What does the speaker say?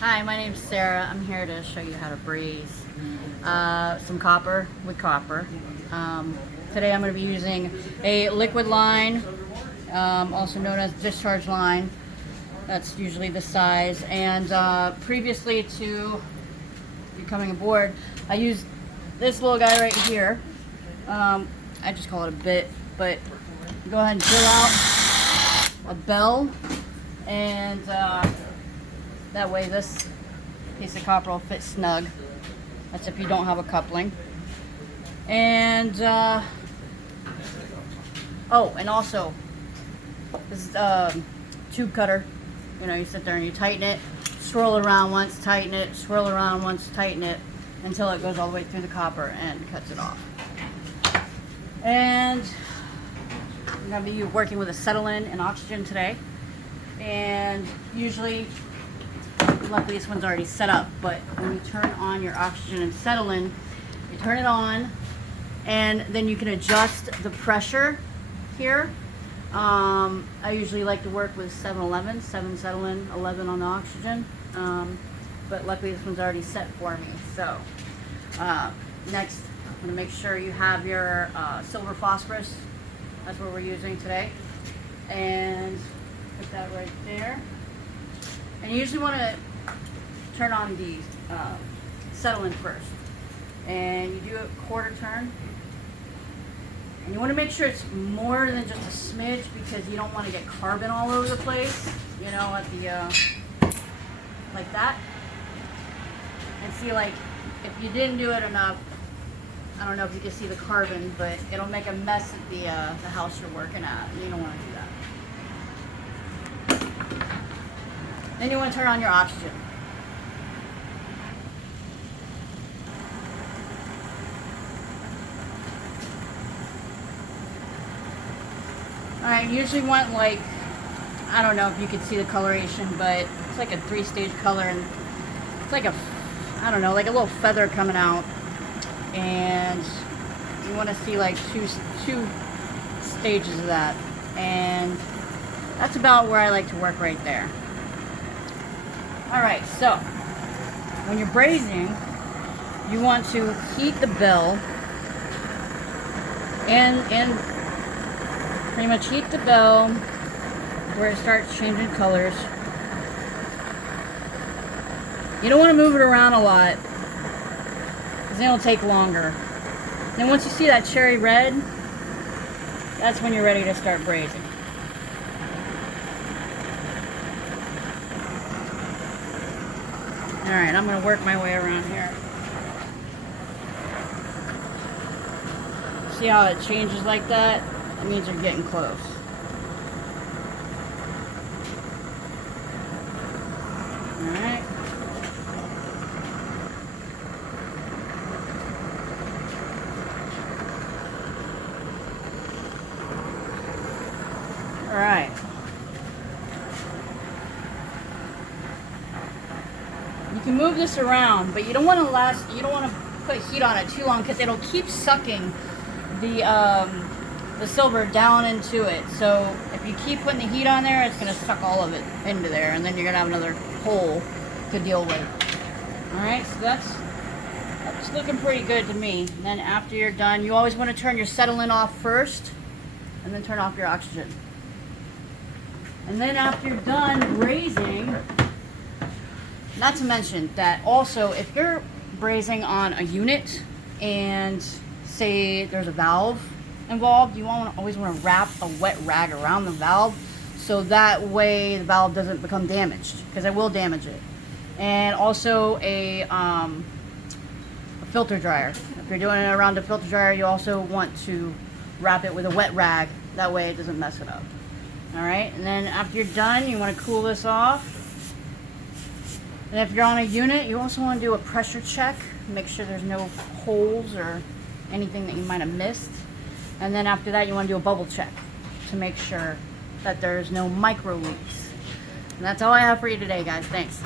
Hi, my name's Sarah. I'm here to show you how to braise some copper with copper. Today I'm going to be using a liquid line, also known as discharge line. That's usually the size. And previously to becoming aboard, I used this little guy right here. I just call it a bit, but go ahead and drill out a bell, and that way this piece of copper will fit snug. That's if you don't have a coupling. And oh, and also this is tube cutter. You know, you sit there and you tighten it, swirl it around once, tighten it, swirl it around once, tighten it, until it goes all the way through the copper and cuts it off. And I'm going to be working with acetylene-oxygen today. And usually, luckily this one's already set up, but when you turn on your oxygen and acetylene, you turn it on, and then you can adjust the pressure here. I usually like to work with 7-11, 7 acetylene, 11 on the oxygen, but luckily this one's already set for me. So next, I'm going to make sure you have your silver phosphorus. That's what we're using today, and put that right there. And you usually want to turn on the acetylene first, and you do a quarter turn, and you want to make sure it's more than just a smidge, because you don't want to get carbon all over the place, you know, at the like that. And see, like, if you didn't do it enough, I don't know if you can see the carbon, but it'll make a mess at the house you're working at, and you don't want to do that. Then you want to turn on your oxygen. I usually want, like, I don't know if you can see the coloration, but it's like a 3-stage color, and it's like a, I don't know, like a little feather coming out. And you want to see like two stages of that, and that's about where I like to work right there. Alright, so when you're braising, you want to heat the bell and pretty much heat the bell where it starts changing colors. You don't want to move it around a lot, because then it'll take longer. Then once you see that cherry red, that's when you're ready to start braising. Alright, I'm going to work my way around here. See how it changes like that? That means you're getting close. Alright. Alright. You can move this around, but you don't want to put heat on it too long, because it'll keep sucking the silver down into it. So if you keep putting the heat on there, it's going to suck all of it into there, and then you're going to have another hole to deal with. Alright, so that's looking pretty good to me. And then after you're done, you always want to turn your acetylene off first, and then turn off your oxygen. And then after you're done braising, not to mention that also if you're braising on a unit and say there's a valve involved, you always want to wrap a wet rag around the valve, so that way the valve doesn't become damaged, because it will damage it. And also a filter dryer. If you're doing it around a filter dryer, you also want to wrap it with a wet rag, that way it doesn't mess it up. Alright, and then after you're done, you want to cool this off. And if you're on a unit, you also want to do a pressure check, make sure there's no holes or anything that you might have missed. And then after that, you want to do a bubble check to make sure that there's no micro leaks. And that's all I have for you today, guys. Thanks.